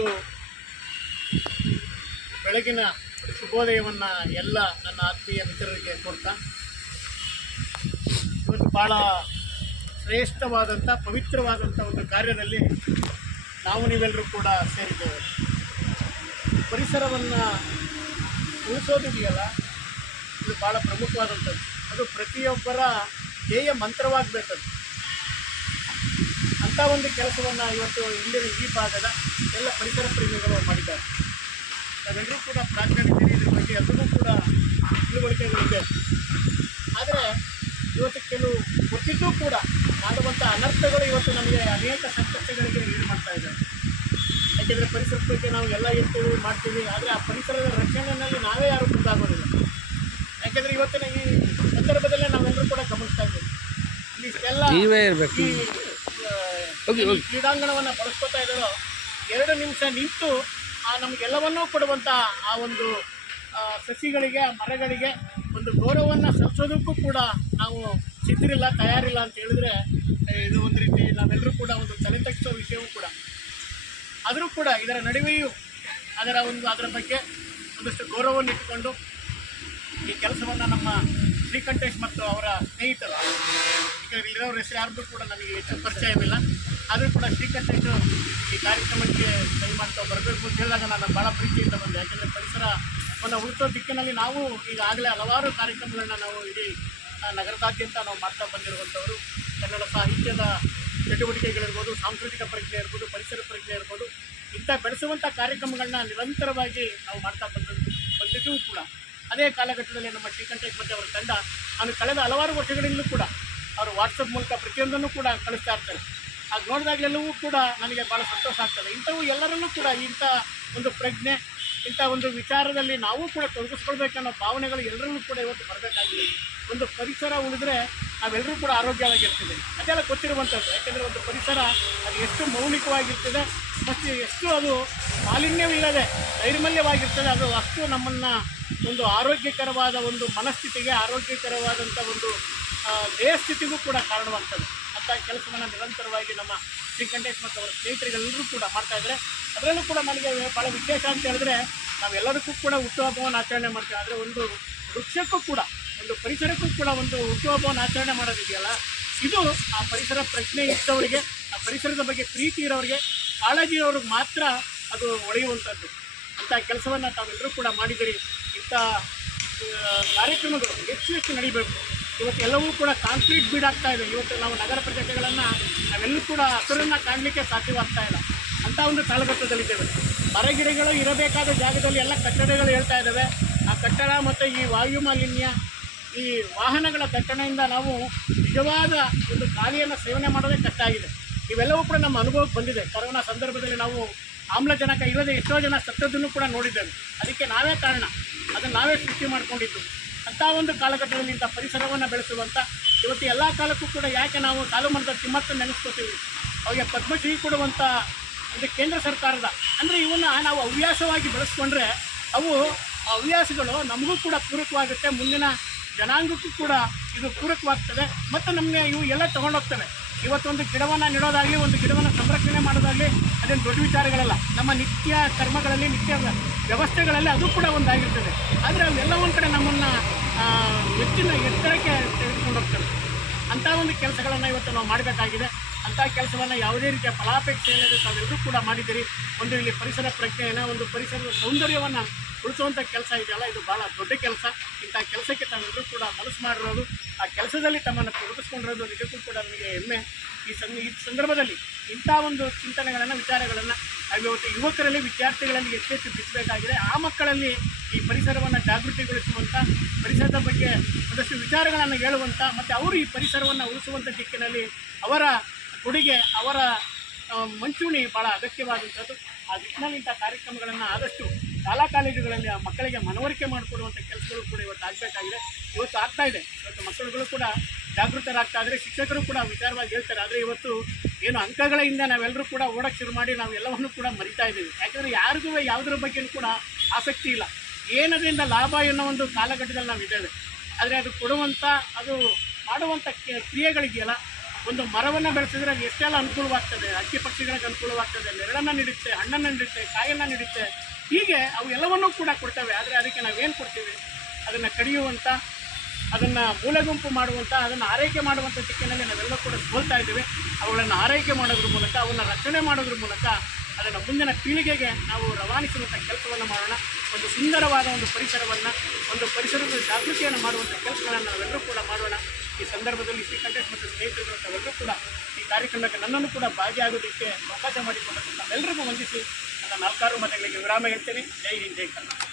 ಇವತ್ತು ಬೆಳಗಿನ ಶುಭೋದಯವನ್ನು ಎಲ್ಲ ನನ್ನ ಆತ್ಮೀಯ ಮಿತ್ರರಿಗೆ ಕೊಡ್ತಾ ಇವತ್ತು ಭಾಳ ಶ್ರೇಷ್ಠವಾದಂಥ, ಪವಿತ್ರವಾದಂಥ ಒಂದು ಕಾರ್ಯದಲ್ಲಿ ನಾವು ನೀವೆಲ್ಲರೂ ಕೂಡ ಸೇರಿದ್ದೇವೆ. ಪರಿಸರವನ್ನು ಉಳಿಸೋದಿದೆಯಲ್ಲ, ಇದು ಭಾಳ ಪ್ರಮುಖವಾದಂಥದ್ದು. ಅದು ಪ್ರತಿಯೊಬ್ಬರ ಧ್ಯೇಯ ಮಂತ್ರವಾಗಬೇಕದು. ಅಂಥ ಒಂದು ಕೆಲಸವನ್ನು ಇವತ್ತು ಇಲ್ಲಿನ ಈ ಭಾಗದ ಎಲ್ಲ ಪರಿಸರ ಪ್ರೇಮಿಗಳು ಮಾಡಿದ್ದಾರೆ. ನಾವೆಲ್ಲರೂ ಕೂಡ ಪ್ರಾಜ್ಞರಿದ್ದೀರಿ ಇದ್ರ ಬಗ್ಗೆ ಎಲ್ಲರೂ ಕೂಡ ತಿಳುವಳಿಕೆಗಳಿದೆ. ಆದರೆ ಇವತ್ತು ಕೆಲವು ಗೊತ್ತಿದ್ದೂ ಕೂಡ ಮಾಡುವಂಥ ಅನರ್ಥಗಳು ಇವತ್ತು ನಮಗೆ ಅನೇಕ ಸಂಕಷ್ಟಗಳಿಗೆ ಏನು ಮಾಡ್ತಾ ಇದ್ದಾರೆ ಯಾಕೆಂದರೆ ಪರಿಸರದ ಬಗ್ಗೆ ನಾವು ಎಲ್ಲ ಇರ್ತೀವಿ ಮಾಡ್ತೀವಿ ಆದರೆ ಆ ಪರಿಸರದ ರಕ್ಷಣೆಯಲ್ಲಿ ನಾವೇ ಯಾರು ಮುಂದಾಗೋದಿಲ್ಲ. ಯಾಕೆಂದರೆ ಇವತ್ತಿನ ಈ ಸಂದರ್ಭದಲ್ಲೇ ನಾವೆಲ್ಲರೂ ಕೂಡ ಗಮನಿಸ್ತಾ ಇದ್ದೀವಿ. ಇಷ್ಟೆಲ್ಲ ನೀವೇ ಇರಬೇಕು ಈ ಆ, ಹೋಗಿ, ಹೋಗಿ. ಈ ಕ್ರೀಡಾಂಗಣವನ್ನು ಬಳಸ್ಕೊತಾ ಇದ್ದಾರೋ ಎರಡು ನಿಮಿಷ ನಿಂತು ಆ ನಮಗೆಲ್ಲವನ್ನೂ ಕೊಡುವಂಥ ಆ ಒಂದು ಸಸಿಗಳಿಗೆ ಆ ಮರಗಳಿಗೆ ಒಂದು ಗೌರವವನ್ನು ಸಲ್ಲಿಸೋದಕ್ಕೂ ಕೂಡ ನಾವು ಸಿದ್ಧರಿಲ್ಲ ತಯಾರಿಲ್ಲ ಅಂತ ಹೇಳಿದ್ರೆ ಇದು ಒಂದು ರೀತಿ ನಾವೆಲ್ಲರೂ ಕೂಡ ಒಂದು ತಲೆ ತಗ್ಗಿಸೋ ವಿಷಯವೂ ಕೂಡ. ಆದರೂ ಕೂಡ ಇದರ ನಡುವೆಯೂ ಅದರ ಒಂದು ಅದರ ಬಗ್ಗೆ ಒಂದಷ್ಟು ಗೌರವವನ್ನು ಇಟ್ಟುಕೊಂಡು ಈ ಕೆಲಸವನ್ನು ನಮ್ಮ ಶ್ರೀಕಂಠೇಶ್ ಮತ್ತು ಅವರ ಸ್ನೇಹಿತರು ಈಗ ಅವ್ರ ಹೆಸರು ಯಾರಿಗೂ ಕೂಡ ನನಗೆ ಹೆಚ್ಚು ಪರಿಚಯವಿಲ್ಲ ಆದರೂ ಕೂಡ ಶ್ರೀಕಂಠೇಶ್ವರ ಈ ಕಾರ್ಯಕ್ರಮಕ್ಕೆ ಕೈ ಮಾಡ್ತಾ ಬರಬೇಕು ಅಂತ ಹೇಳಿದಾಗ ನಾನು ಭಾಳ ಪ್ರೀತಿಯಿಂದ ಬಂದೆ. ಯಾಕೆಂದರೆ ಪರಿಸರವನ್ನು ಉಳಿಸೋ ದಿಕ್ಕಿನಲ್ಲಿ ನಾವು ಈಗಾಗಲೇ ಹಲವಾರು ಕಾರ್ಯಕ್ರಮಗಳನ್ನ ನಾವು ಇಡೀ ನಗರದಾದ್ಯಂತ ನಾವು ಮಾಡ್ತಾ ಬಂದಿರುವಂಥವರು. ಕನ್ನಡ ಸಾಹಿತ್ಯದ ಚಟುವಟಿಕೆಗಳಿರ್ಬೋದು, ಸಾಂಸ್ಕೃತಿಕ ಪ್ರಜ್ಞೆ ಇರ್ಬೋದು, ಪರಿಸರ ಪ್ರಜ್ಞೆ ಇರ್ಬೋದು, ಇಂಥ ಬೆಳೆಸುವಂಥ ಕಾರ್ಯಕ್ರಮಗಳನ್ನ ನಿರಂತರವಾಗಿ ನಾವು ಮಾಡ್ತಾ ಬಂದದ್ದು ಬಂದಿದ್ದೂ ಕೂಡ. ಅದೇ ಕಾಲಘಟ್ಟದಲ್ಲಿ ನಮ್ಮ ಶ್ರೀಕಂಠೇಶ್ ಮತ್ತೆ ಅವರ ತಂಡ, ನಾನು ಕಳೆದ ಹಲವಾರು ವರ್ಷಗಳಿಂದಲೂ ಕೂಡ ಅವರು ವಾಟ್ಸಪ್ ಮೂಲಕ ಪ್ರತಿಯೊಂದನ್ನು ಕೂಡ ಕಳಿಸ್ತಾ ಇರ್ತಾರೆ. ಅದು ನೋಡಿದಾಗಲೆಲ್ಲವೂ ಕೂಡ ನನಗೆ ಭಾಳ ಸಂತೋಷ ಆಗ್ತದೆ. ಇಂಥವು ಎಲ್ಲರಲ್ಲೂ ಕೂಡ ಇಂಥ ಒಂದು ಪ್ರಜ್ಞೆ, ಇಂಥ ಒಂದು ವಿಚಾರದಲ್ಲಿ ನಾವು ಕೂಡ ತೊಡಗಿಸ್ಕೊಳ್ಬೇಕನ್ನೋ ಭಾವನೆಗಳು ಎಲ್ಲರಲ್ಲೂ ಕೂಡ ಇವತ್ತು ಬರಬೇಕಾಗಿದೆ. ಒಂದು ಪರಿಸರ ಉಳಿದ್ರೆ ನಾವೆಲ್ಲರೂ ಕೂಡ ಆರೋಗ್ಯವಾಗಿರ್ತೀವಿ. ಅದೆಲ್ಲ ಗೊತ್ತಿರುವಂಥದ್ದು. ಯಾಕೆಂದರೆ ಒಂದು ಪರಿಸರ ಅದು ಎಷ್ಟು ಮೌಲಿಕವಾಗಿರ್ತದೆ, ಮತ್ತು ಎಷ್ಟು ಅದು ಮಾಲಿನ್ಯವಿಲ್ಲದೆ ನೈರ್ಮಲ್ಯವಾಗಿರ್ತದೆ, ಅದು ಅಷ್ಟು ನಮ್ಮನ್ನು ಒಂದು ಆರೋಗ್ಯಕರವಾದ ಒಂದು ಮನಸ್ಥಿತಿಗೆ, ಆರೋಗ್ಯಕರವಾದಂಥ ಒಂದು ಆ, ದೇಹ ಸ್ಥಿತಿಗೂ ಕೂಡ ಕಾರಣವಾಗ್ತದೆ. ಅಂಥ ಕೆಲಸವನ್ನು ನಿರಂತರವಾಗಿ ನಮ್ಮ ಶ್ರೀಕಂಠೇಶ್ ಮತ್ತು ಅವರ ಸ್ನೇಹಿತರಿಗೆಲ್ಲರೂ ಕೂಡ ಮಾಡ್ತಾ ಇದ್ದಾರೆ. ಅದರಲ್ಲೂ ಕೂಡ ನನಗೆ ಭಾಳ ವಿಶೇಷ ಅಂತ ಹೇಳಿದ್ರೆ ನಾವೆಲ್ಲದಕ್ಕೂ ಕೂಡ ಹುಟ್ಟುಹಬ್ಬವನ್ನು ಆಚರಣೆ ಮಾಡ್ತೀವಿ. ಆದರೆ ಒಂದು ವೃಕ್ಷಕ್ಕೂ ಕೂಡ ಒಂದು ಪರಿಸರಕ್ಕೂ ಕೂಡ ಒಂದು ಹುಟ್ಟುಹಬ್ಬವನ್ನು ಆಚರಣೆ ಮಾಡೋದಿದೆಯಲ್ಲ ಇದು ಆ ಪರಿಸರ ಪ್ರಶ್ನೆ ಇದ್ದವರಿಗೆ ಆ ಪರಿಸರದ ಬಗ್ಗೆ ಪ್ರೀತಿ ಇರೋರಿಗೆ ಕಾಳಜಿ ಇರೋರಿಗೆ ಮಾತ್ರ ಅದು ಒಳೆಯುವಂಥದ್ದು. ಅಂಥ ಕೆಲಸವನ್ನು ತಾವೆಲ್ಲರೂ ಕೂಡ ಮಾಡಿದ್ದೀರಿ. ಇಂಥ ಕಾರ್ಯಕ್ರಮಗಳು ಹೆಚ್ಚು ಹೆಚ್ಚು ನಡಿಬೇಕು. ಇವತ್ತು ಎಲ್ಲವೂ ಕೂಡ ಕಾಂಕ್ರೀಟ್ ಬೀಡಾಗ್ತಾ ಇದೆ. ಇವತ್ತು ನಾವು ನಗರ ಪ್ರದೇಶಗಳನ್ನು ನಾವೆಲ್ಲೂ ಕೂಡ ಹಸಿರನ್ನು ಕಾಣಲಿಕ್ಕೆ ಸಾಧ್ಯವಾಗ್ತಾ ಇಲ್ಲ. ಅಂಥ ಒಂದು ಕಾಲಘಟ್ಟದಲ್ಲಿದ್ದೇವೆ ಮರಗಿಡಗಳು ಇರಬೇಕಾದ ಜಾಗದಲ್ಲಿ ಎಲ್ಲ ಕಟ್ಟಡಗಳು ಹೇಳ್ತಾ ಇದ್ದಾವೆ. ಆ ಕಟ್ಟಡ ಮತ್ತು ಈ ವಾಯು ಮಾಲಿನ್ಯ, ಈ ವಾಹನಗಳ ದಟ್ಟಣೆಯಿಂದ ನಾವು ನಿಜವಾದ ಒಂದು ಗಾಳಿಯನ್ನು ಸೇವನೆ ಮಾಡೋದೇ ಕಷ್ಟ ಆಗಿದೆ. ಇವೆಲ್ಲವೂ ಕೂಡ ನಮ್ಮ ಅನುಭವಕ್ಕೆ ಬಂದಿದೆ. ಕರೋನಾ ಸಂದರ್ಭದಲ್ಲಿ ನಾವು ಆಮ್ಲಜನಕ ಇಲ್ಲದೆ ಎಷ್ಟೋ ಜನ ಸತ್ತದನ್ನು ಕೂಡ ನೋಡಿದ್ದೇವೆ. ಅದಕ್ಕೆ ನಾವೇ ಕಾರಣ. ಅದನ್ನು ನಾವೇ ಸೃಷ್ಟಿ ಮಾಡಿಕೊಂಡಿದ್ದು. ಅಂಥ ಒಂದು ಕಾಲಘಟ್ಟದಲ್ಲಿ ಇಂಥ ಪರಿಸರವನ್ನು ಬೆಳೆಸುವಂಥ ಇವತ್ತು ಎಲ್ಲ ಕಾಲಕ್ಕೂ ಕೂಡ ಯಾಕೆ ನಾವು ಸಾಲು ತಿಮ್ಮತ್ತ ನೆನೆಸ್ಕೋತೀವಿ? ಅವರಿಗೆ ಪದ್ಮಶ್ರೀ ಕೊಡುವಂಥ ಇದು ಕೇಂದ್ರ ಸರ್ಕಾರದ, ಅಂದರೆ ಇವನ್ನ ನಾವು ಹವ್ಯಾಸವಾಗಿ ಬೆಳೆಸ್ಕೊಂಡ್ರೆ ಅವು ಹವ್ಯಾಸಗಳು ನಮಗೂ ಕೂಡ ಪೂರಕವಾಗುತ್ತೆ, ಮುಂದಿನ ಜನಾಂಗಕ್ಕೂ ಕೂಡ ಇದು ಪೂರಕವಾಗ್ತದೆ, ಮತ್ತು ನಮಗೆ ಇವು ಎಲ್ಲ ತಗೊಂಡೋಗ್ತವೆ. ಇವತ್ತೊಂದು ಗಿಡವನ್ನು ನೆಡೋದಾಗಲಿ, ಒಂದು ಗಿಡವನ್ನು ಸಂರಕ್ಷಣೆ ಮಾಡೋದಾಗಲಿ, ಅದೇನು ದೊಡ್ಡ ವಿಚಾರಗಳಲ್ಲ. ನಮ್ಮ ನಿತ್ಯ ಕರ್ಮಗಳಲ್ಲಿ, ನಿತ್ಯ ವ್ಯವಸ್ಥೆಗಳಲ್ಲಿ ಅದು ಕೂಡ ಒಂದಾಗಿರ್ತದೆ. ಆದರೆ ಅವೆಲ್ಲ ಒಂದು ಕಡೆ ನಮ್ಮನ್ನು ಹೆಚ್ಚಿನ ಎತ್ತರಕ್ಕೆ ತೆಗೆದುಕೊಂಡು ಹೋಗ್ತದೆ. ಅಂಥ ಒಂದು ಕೆಲಸಗಳನ್ನು ಇವತ್ತು ನಾವು ಮಾಡಬೇಕಾಗಿದೆ. ಅಂಥ ಕೆಲಸವನ್ನು ಯಾವುದೇ ರೀತಿಯ ಫಲಾಪೇಕ್ಷೆ ಇಲ್ಲದೆ ತಾವೆಲ್ಲರೂ ಕೂಡ ಮಾಡಿದ್ದೀರಿ. ಒಂದು ಇಲ್ಲಿ ಪರಿಸರ ಪ್ರಜ್ಞೆಯನ್ನು, ಒಂದು ಪರಿಸರದ ಸೌಂದರ್ಯವನ್ನು ಉಳಿಸುವಂಥ ಕೆಲಸ ಇದೆಯಲ್ಲ, ಇದು ಭಾಳ ದೊಡ್ಡ ಕೆಲಸ. ಇಂಥ ಕೆಲಸಕ್ಕೆ ತಾವೆಲ್ಲರೂ ಕೂಡ ಮನಸ್ಸು ಮಾಡಿರೋದು. ಆ ಕೆಲಸದಲ್ಲಿ ತಮ್ಮನ್ನು ತೊಡಗಿಸ್ಕೊಂಡಿರೋದು ನಿಜಕ್ಕೂ ಕೂಡ ನನಗೆ ಹೆಮ್ಮೆ. ಈ ಸಂ ಈ ಸಂದರ್ಭದಲ್ಲಿ ಇಂಥ ಒಂದು ಚಿಂತನೆಗಳನ್ನು, ವಿಚಾರಗಳನ್ನು ಇವತ್ತು ಯುವಕರಲ್ಲಿ, ವಿದ್ಯಾರ್ಥಿಗಳಲ್ಲಿ ಹೆಚ್ಚು ಬಿಚ್ಚಬೇಕಾಗಿದೆ ಆ ಮಕ್ಕಳಲ್ಲಿ ಈ ಪರಿಸರವನ್ನು ಜಾಗೃತಿಗೊಳಿಸುವಂಥ ಪರಿಸರದ ಬಗ್ಗೆ ಒಂದಷ್ಟು ವಿಚಾರಗಳನ್ನು ಹೇಳುವಂಥ ಮತ್ತು ಅವರು ಈ ಪರಿಸರವನ್ನು ಉಳಿಸುವಂಥ ದಿಕ್ಕಿನಲ್ಲಿ ಅವರ ಕೊಡುಗೆ, ಅವರ ಮಂಚೂಣಿ ಭಾಳ ಅಗತ್ಯವಾದಂಥದ್ದು. ಆ ನಿಟ್ಟಿನಲ್ಲಿ ಇಂಥ ಕಾರ್ಯಕ್ರಮಗಳನ್ನು ಆದಷ್ಟು ಶಾಲಾ ಕಾಲೇಜುಗಳಲ್ಲಿ ಆ ಮಕ್ಕಳಿಗೆ ಮನವರಿಕೆ ಮಾಡಿಕೊಡುವಂಥ ಕೆಲಸಗಳು ಕೂಡ ಇವತ್ತು ಆಗಬೇಕಾಗಿದೆ. ಇವತ್ತು ಆಗ್ತಾ ಇದೆ. ಇವತ್ತು ಮಕ್ಕಳುಗಳು ಕೂಡ ಜಾಗೃತರಾಗ್ತಾ ಇದ್ದಾರೆ. ಶಿಕ್ಷಕರು ಕೂಡ ವಿಚಾರವಾಗಿ ಹೇಳ್ತಾರೆ. ಆದರೆ ಇವತ್ತು ಏನು ಅಂಕಗಳ ಹಿಂದೆ ನಾವೆಲ್ಲರೂ ಕೂಡ ಓಡಕ್ಕೆ ಶುರು ಮಾಡಿ ನಾವು ಎಲ್ಲವನ್ನು ಕೂಡ ಮರಿತಾ ಇದ್ದೀವಿ. ಯಾಕಂದರೆ ಯಾರಿಗೂ ಯಾವುದ್ರ ಬಗ್ಗೆಯೂ ಕೂಡ ಆಸಕ್ತಿ ಇಲ್ಲ. ಏನದರಿಂದ ಲಾಭ ಎನ್ನೋ ಒಂದು ಕಾಲಘಟ್ಟದಲ್ಲಿ ನಾವು ಇದ್ದೇವೆ. ಆದರೆ ಅದು ಕೊಡುವಂಥ ಅದು ಮಾಡುವಂಥ ಕ್ರಿಯೆಗಳಿದೆಯಲ್ಲ, ಒಂದು ಮರವನ್ನು ಬೆಳೆಸಿದ್ರೆ ಅದು ಎಷ್ಟೆಲ್ಲ ಅನುಕೂಲವಾಗ್ತದೆ? ಹಕ್ಕಿ ಪಕ್ಷಿಗಳಿಗೆ ಅನುಕೂಲವಾಗ್ತದೆ? ನೆರಳನ್ನು ನೀಡುತ್ತೆ, ಹಣ್ಣನ್ನು ನೀಡುತ್ತೆ, ಕಾಯನ್ನು ನೀಡುತ್ತೆ. ಹೀಗೆ ಅವು ಎಲ್ಲವನ್ನೂ ಕೂಡ ಕೊಡ್ತವೆ. ಆದರೆ ಅದಕ್ಕೆ ನಾವೇನು ಕೊಡ್ತೀವಿ? ಅದನ್ನು ಕಡಿಯುವಂಥ ಅದನ್ನು ಮೂಲೆಗುಂಪು ಮಾಡುವಂಥ ಅದನ್ನು ಆರೈಕೆ ಮಾಡುವಂಥ ದಿಕ್ಕಿನಲ್ಲಿ ನಾವೆಲ್ಲ ಕೂಡ ಸೋಲ್ತಾ ಇದ್ದೀವಿ. ಅವುಗಳನ್ನು ಆರೈಕೆ ಮಾಡೋದ್ರ ಮೂಲಕ ಅವನ್ನು ರಕ್ಷಣೆ ಮಾಡೋದ್ರ ಮೂಲಕ, ಅದನ್ನು ಮುಂದಿನ ಪೀಳಿಗೆಗೆ ನಾವು ರವಾನಿಸುವಂಥ ಕೆಲಸವನ್ನು ಮಾಡೋಣ. ಒಂದು ಸುಂದರವಾದ ಒಂದು ಪರಿಸರವನ್ನು, ಒಂದು ಪರಿಸರದ ಜಾಗೃತಿಯನ್ನು ಮಾಡುವಂಥ ಕೆಲಸಗಳನ್ನು ನಾವೆಲ್ಲರೂ ಕೂಡ ಮಾಡೋಣ. ಈ ಸಂದರ್ಭದಲ್ಲಿ ಶ್ರೀಕಂಠೇಶ್ ಮತ್ತು ಸ್ನೇಹಿತರು ತಾವೆಲ್ಲರೂ ಕೂಡ ಈ ಕಾರ್ಯಕ್ರಮಕ್ಕೆ ನನ್ನನ್ನು ಕೂಡ ಭಾಗಿಯಾಗೋದಕ್ಕೆ ಅವಕಾಶ ಮಾಡಿಕೊಂಡಂಥ ತಾವೆಲ್ಲರಿಗೂ ವಂದಿಸಿ ನಾಲ್ಕಾರು ಮತಗಳಿಗೆ ವಿರಾಮ ಹೇಳ್ತೇನೆ. ಜೈ ಹಿಂದ್ ಜೈ ಕರ್ನಾಟಕ.